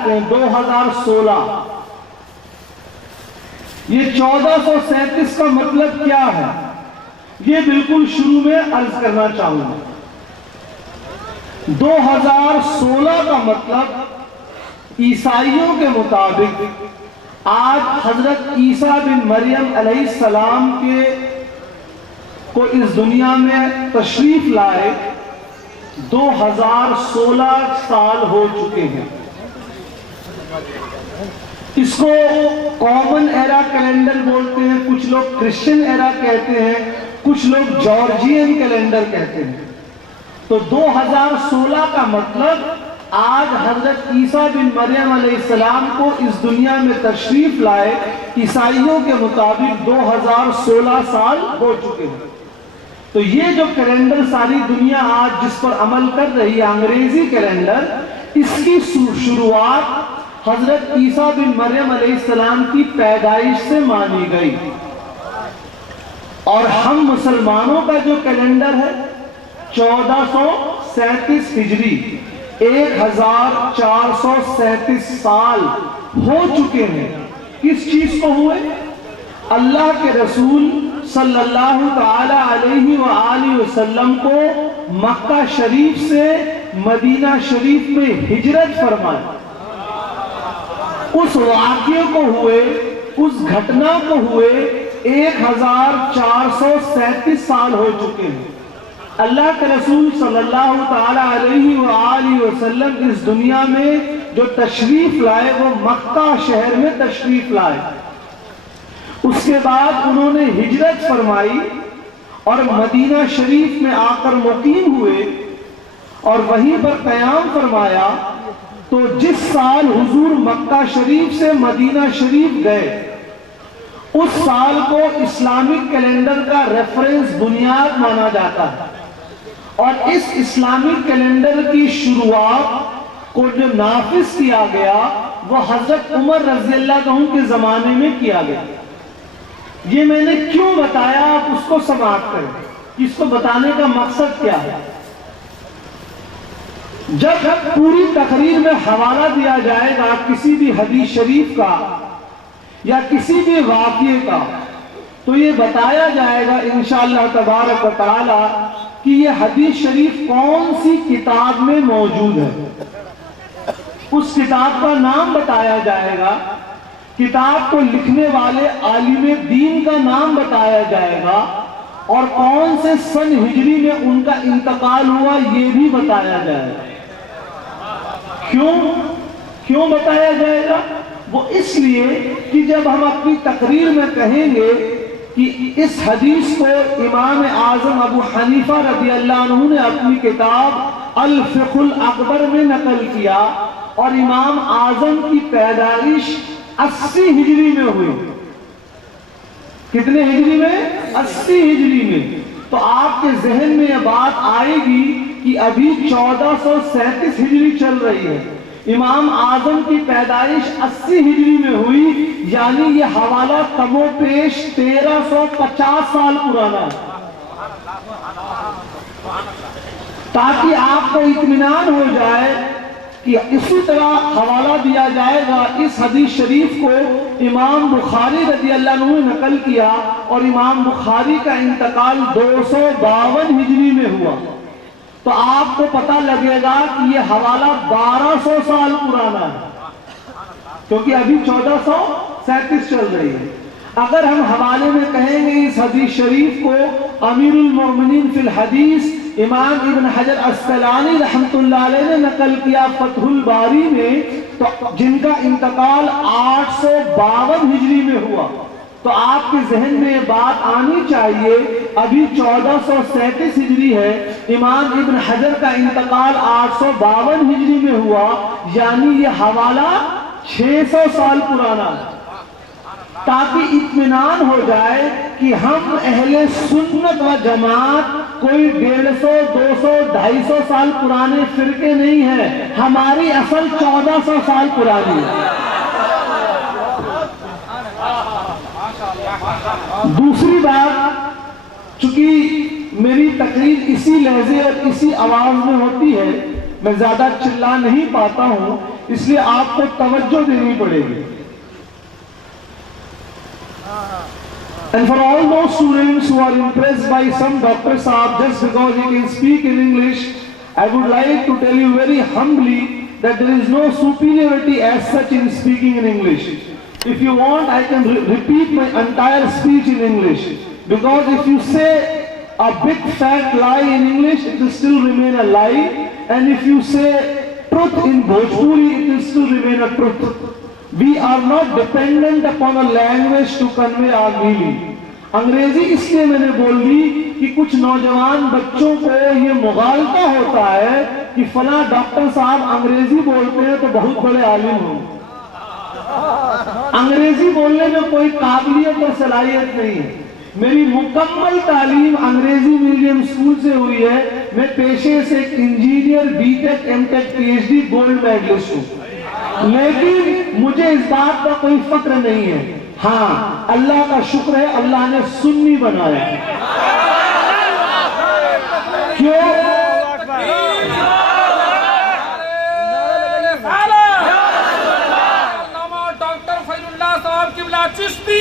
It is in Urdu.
رکھتے ہیں 2016. یہ 1437 کا مطلب کیا ہے یہ بالکل شروع میں عرض کرنا چاہوں گا. 2016 کا مطلب عیسائیوں کے مطابق آج حضرت عیسیٰ بن مریم علیہ السلام کو اس دنیا میں تشریف لائے 2016 سال ہو چکے ہیں. اس کو کامن ایرا کیلنڈر بولتے ہیں, کچھ لوگ کرسچن ایرا کہتے ہیں, کچھ لوگ جارجین کیلنڈر کہتے ہیں. تو 2016 کا مطلب آج حضرت عیسیٰ بن مریم علیہ السلام کو اس دنیا میں تشریف لائے عیسائیوں کے مطابق 2016 سال ہو چکے ہیں. تو یہ جو کیلنڈر ساری دنیا آج جس پر عمل کر رہی ہے انگریزی کیلنڈر, اس کی شروعات حضرت عیسیٰ بن مریم علیہ السلام کی پیدائش سے مانی گئی. اور ہم مسلمانوں کا جو کیلنڈر ہے 1437 ہجری 1437 سال ہو چکے ہیں. کس چیز کو ہوئے؟ اللہ کے رسول صلی اللہ تعالی علیہ وآلہ وسلم کو مکہ شریف سے مدینہ شریف میں ہجرت فرمائے. اس واقعے کو ہوئے, اس گھٹنا کو ہوئے 1437 سال ہو چکے ہیں. اللہ کے رسول صلی اللہ تعالی علیہ وآلہ وسلم اس دنیا میں جو تشریف لائے وہ مکہ شہر میں تشریف لائے. اس کے بعد انہوں نے ہجرت فرمائی اور مدینہ شریف میں آ کر مقیم ہوئے اور وہیں پر قیام فرمایا. تو جس سال حضور مکہ شریف سے مدینہ شریف گئے اس سال کو اسلامک کیلنڈر کا ریفرنس بنیاد مانا جاتا ہے. اور اس اسلامک کیلنڈر کی شروعات کو جو نافذ کیا گیا وہ حضرت عمر رضی اللہ عنہ کے زمانے میں کیا گیا. یہ میں نے کیوں بتایا آپ اس کو سماعت کریں. اس کو بتانے کا مقصد کیا ہے؟ جب پوری تقریر میں حوالہ دیا جائے گا کسی بھی حدیث شریف کا یا کسی بھی واقعے کا تو یہ بتایا جائے گا انشاءاللہ تبارک و تعالی کہ یہ حدیث شریف کون سی کتاب میں موجود ہے. اس کتاب کا نام بتایا جائے گا, کتاب کو لکھنے والے عالم دین کا نام بتایا جائے گا, اور کون سے سن ہجری میں ان کا انتقال ہوا یہ بھی بتایا جائے گا. کیوں بتایا جائے گا؟ وہ اس لیے کہ جب ہم اپنی تقریر میں کہیں گے کہ اس حدیث کو امام اعظم ابو حنیفہ رضی اللہ عنہ نے اپنی کتاب الفقہ الاکبر میں نقل کیا اور امام اعظم کی پیدائش 80 ہجری میں ہوئی. کتنے ہجری میں؟ 80 ہجری میں. تو آپ کے ذہن میں یہ بات آئے گی کہ ابھی 1437 ہجری چل رہی ہے, امام اعظم کی پیدائش 80 ہجری میں ہوئی, یعنی یہ حوالہ کم و پیش 1350 سال پرانا ہے. تاکہ آپ کو اطمینان ہو جائے کہ اسی طرح حوالہ دیا جائے گا. اس حدیث شریف کو امام بخاری رضی اللہ عنہ نے نقل کیا اور امام بخاری کا انتقال 252 ہجری میں ہوا. تو آپ کو پتہ لگے گا کہ یہ حوالہ 1200 سال پرانا ہے, کیونکہ ابھی 1437 چل رہی ہے. اگر ہم حوالے میں کہیں گے اس حدیث شریف کو امیر المومنین فی الحدیث امام ابن حجر اسقلانی رحمت اللہ علیہ نے نقل کیا فتح الباری میں, تو جن کا انتقال 852 ہجری میں ہوا. تو آپ کے ذہن میں یہ بات آنی چاہیے ابھی 1437 ہجری ہے, امام ابن حجر کا انتقال 852 ہجری میں ہوا, یعنی یہ حوالہ 600 سال پرانا ہے. تاکہ اطمینان ہو جائے کہ ہم اہل سنت و جماعت کوئی 150 200 250 سال پرانے فرقے نہیں ہیں, ہماری اصل 1400 سال پرانی ہے. دوسری بات, چونکہ میری تقریر اسی لہجے اور اسی آواز میں ہوتی ہے, میں زیادہ چلا نہیں پاتا ہوں, اس لیے آپ کو توجہ دینی پڑے گی. And for all those students who are impressed by some Dr. Saab just because he can speak in English, I would like to tell you very humbly that there is no superiority as such in speaking in English. If you want, I can repeat my entire speech in English. Because if you say a big fat lie in English, it will still remain a lie. And if you say truth in Bhojpuri, it will still remain a truth. We are not dependent upon a language to convey our meaning. انگریزی اس لیے میں نے بول دی کہ کچھ نوجوان بچوں کو یہ مغالطہ ہوتا ہے کہ فلاں ڈاکٹر صاحب انگریزی بولتے ہیں تو بہت بڑے عالم ہوں. انگریزی بولنے میں کوئی قابلیت اور صلاحیت نہیں ہے. میری مکمل تعلیم انگریزی میڈیم اسکول سے ہوئی ہے. میں پیشے سے ایک engineer B Tech M Tech P H D gold medalist ہوں. لیکن مجھے اس بات کا کوئی فخر نہیں ہے. ہاں اللہ کا شکر ہے اللہ نے سنی بنایا. کیوں؟ ڈاکٹر فیض اللہ صاحب قبلہ چشتی